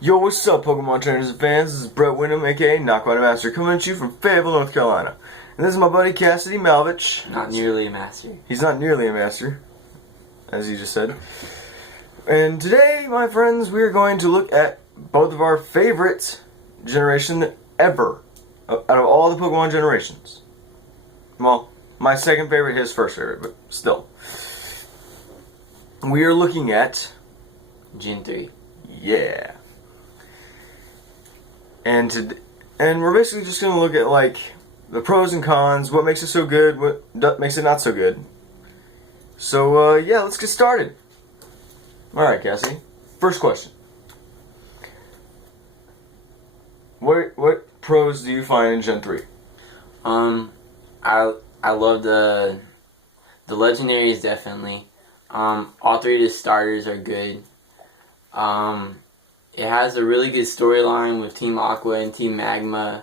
Yo, what's up, Pokemon trainers and fans? This is Brett Wyndham, aka Knockout Master, coming at you from Fayetteville, North Carolina. And this is my buddy Cassidy Malvich. Not nearly a master. He's not nearly a master, as you just said. And today, my friends, we are going to look at both of our favorite generation ever, out of all the Pokemon generations. Well, my second favorite, his first favorite, but still. We are looking at Gen 3. Yeah. And we're basically just going to look at, like, the pros and cons, what makes it so good, what makes it not so good. So, yeah, let's get started. Alright, Cassie. First question. What pros do you find in Gen 3? I love the legendaries, definitely. All three of the starters are good. It has a really good storyline with Team Aqua and Team Magma.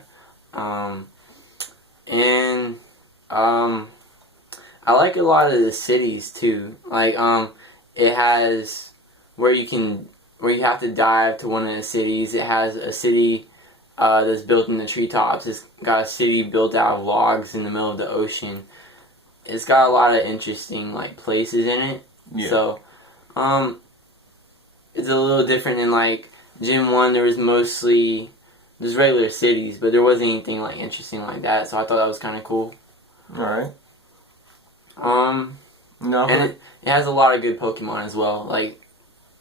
I like a lot of the cities too. Like, it has where you have to dive to one of the cities. It has a city that's built in the treetops. It's got a city built out of logs in the middle of the ocean. It's got a lot of interesting, like, places in it. Yeah. So, it's a little different in, like, Gen 1. There's regular cities, but there wasn't anything, like, interesting like that. So I thought that was kind of cool. Alright. No. And it has a lot of good Pokemon as well. Like,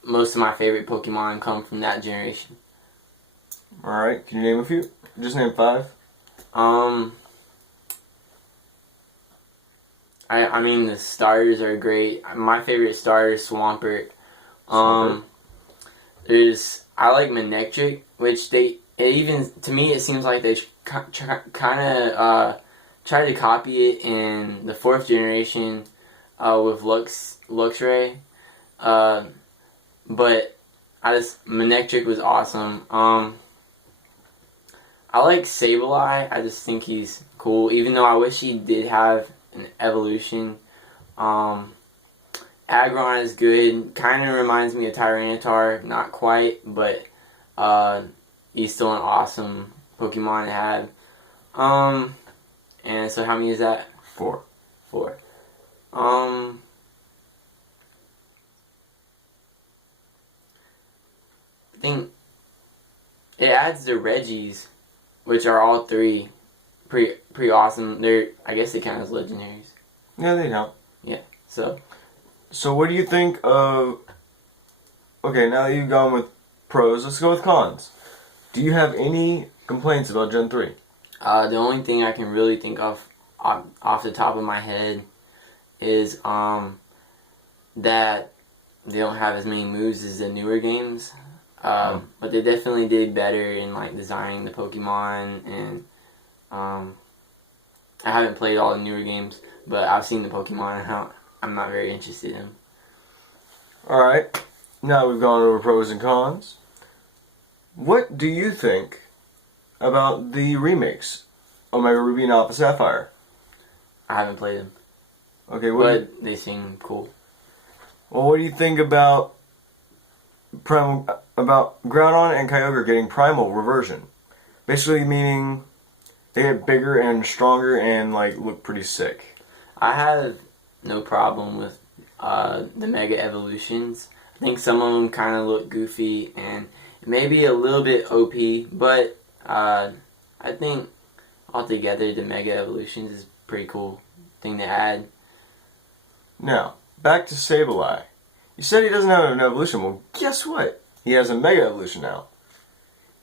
most of my favorite Pokemon come from that generation. Alright, can you name a few? Just name 5. I mean, the starters are great. My favorite starter is Swampert. I like Manectric, which to me it seems like they kind of tried to copy it in the 4th generation with Luxray. But Manectric was awesome. I like Sableye. I just think he's cool, even though I wish he did have an evolution. Aggron is good. Kind of reminds me of Tyranitar. Not quite, but he's still an awesome Pokemon to have. And so how many is that? 4. I think it adds the Regis, which are all 3 pretty awesome. I guess they count as legendaries. Yeah, they count. Yeah. So what do you think of... Okay, now that you've gone with pros, let's go with cons. Do you have any complaints about Gen 3? The only thing I can really think of off the top of my head is that they don't have as many moves as the newer games. But they definitely did better in, like, designing the Pokemon, and I haven't played all the newer games, but I've seen the Pokemon and I'm not very interested in them. Alright, now we've gone over pros and cons. What do you think about the remakes? Omega Ruby and Alpha Sapphire. I haven't played them. Okay, but they seem cool. Well, what do you think about Groudon and Kyogre getting Primal Reversion? Basically meaning they get bigger and stronger and, like, look pretty sick. I have no problem with the Mega Evolutions. I think some of them kind of look goofy and maybe a little bit OP, but I think altogether the Mega Evolutions is a pretty cool thing to add. Now, back to Sableye. You said he doesn't have an evolution. Well, guess what? He has a Mega Evolution now.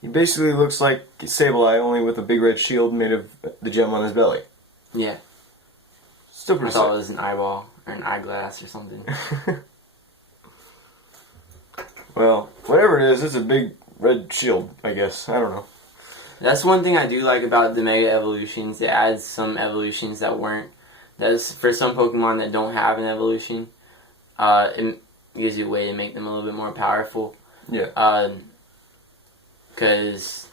He basically looks like Sableye, only with a big red shield made of the gem on his belly. Yeah. Still pretty sick. I thought it was an eyeball or an eyeglass or something. Well, whatever it is, it's a big red shield, I guess. I don't know. That's one thing I do like about the Mega Evolutions. It adds some evolutions that weren't. That's for some Pokemon that don't have an evolution. It gives you a way to make them a little bit more powerful. Yeah. Because,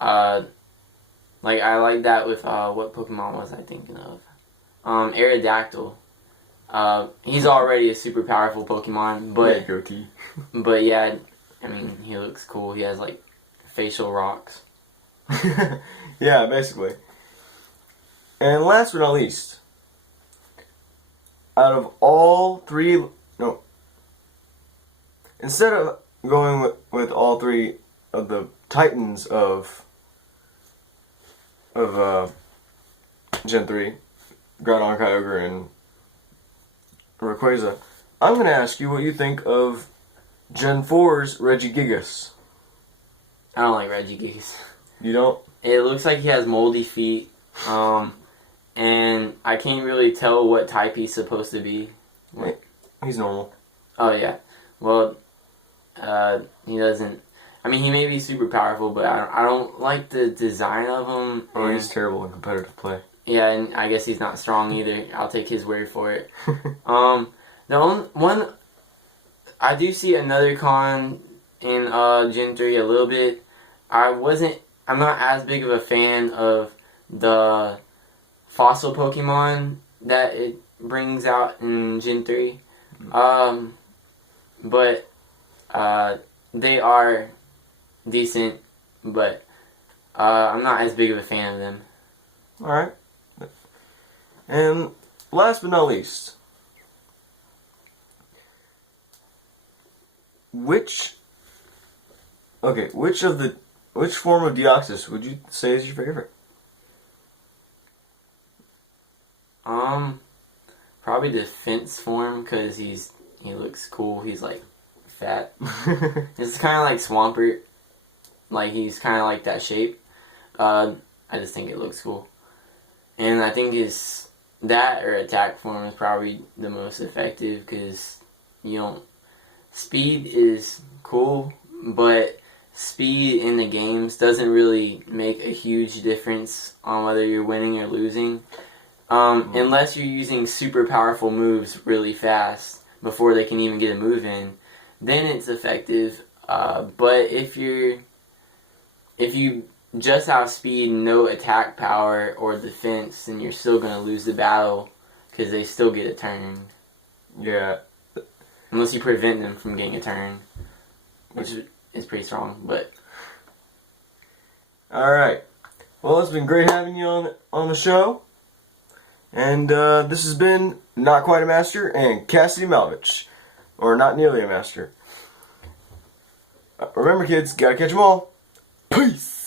like, I like that with, what Pokemon was I thinking of? Aerodactyl. He's already a super powerful Pokemon, but goatee. but yeah, I mean, he looks cool. He has like facial rocks. Yeah, basically. And last but not least, out of all three, no, instead of going with all three of the titans of Gen 3, Groudon, Kyogre, and Rayquaza, I'm going to ask you what you think of Gen 4's Regigigas. I don't like Regigigas. You don't? It looks like he has moldy feet. And I can't really tell what type he's supposed to be. He's normal. Oh, yeah. Well, he doesn't... I mean, he may be super powerful, but I don't like the design of him. Oh, he's terrible in competitive play. Yeah, and I guess he's not strong either. I'll take his word for it. The only one... I do see another con in Gen 3 a little bit. I'm not as big of a fan of the fossil Pokemon that it brings out in Gen 3. But they are decent, but I'm not as big of a fan of them. Alright. And last but not least, which form of Deoxys would you say is your favorite? Probably the fence form, because he looks cool. He's like fat. It's kind of like Swampert. Like, he's kind of like that shape. I just think it looks cool. And I think that or attack form is probably the most effective, because speed is cool, but speed in the games doesn't really make a huge difference on whether you're winning or losing. Unless you're using super powerful moves really fast before they can even get a move in, then it's effective. But if you just have speed and no attack power or defense, then you're still going to lose the battle, because they still get a turn. Yeah. Unless you prevent them from getting a turn, which is pretty strong, but... Alright. Well, it's been great having you on the show. And this has been Not Quite a Master and Cassidy Malvich. Or Not Nearly a Master. Remember, kids, gotta catch 'em all. Peace!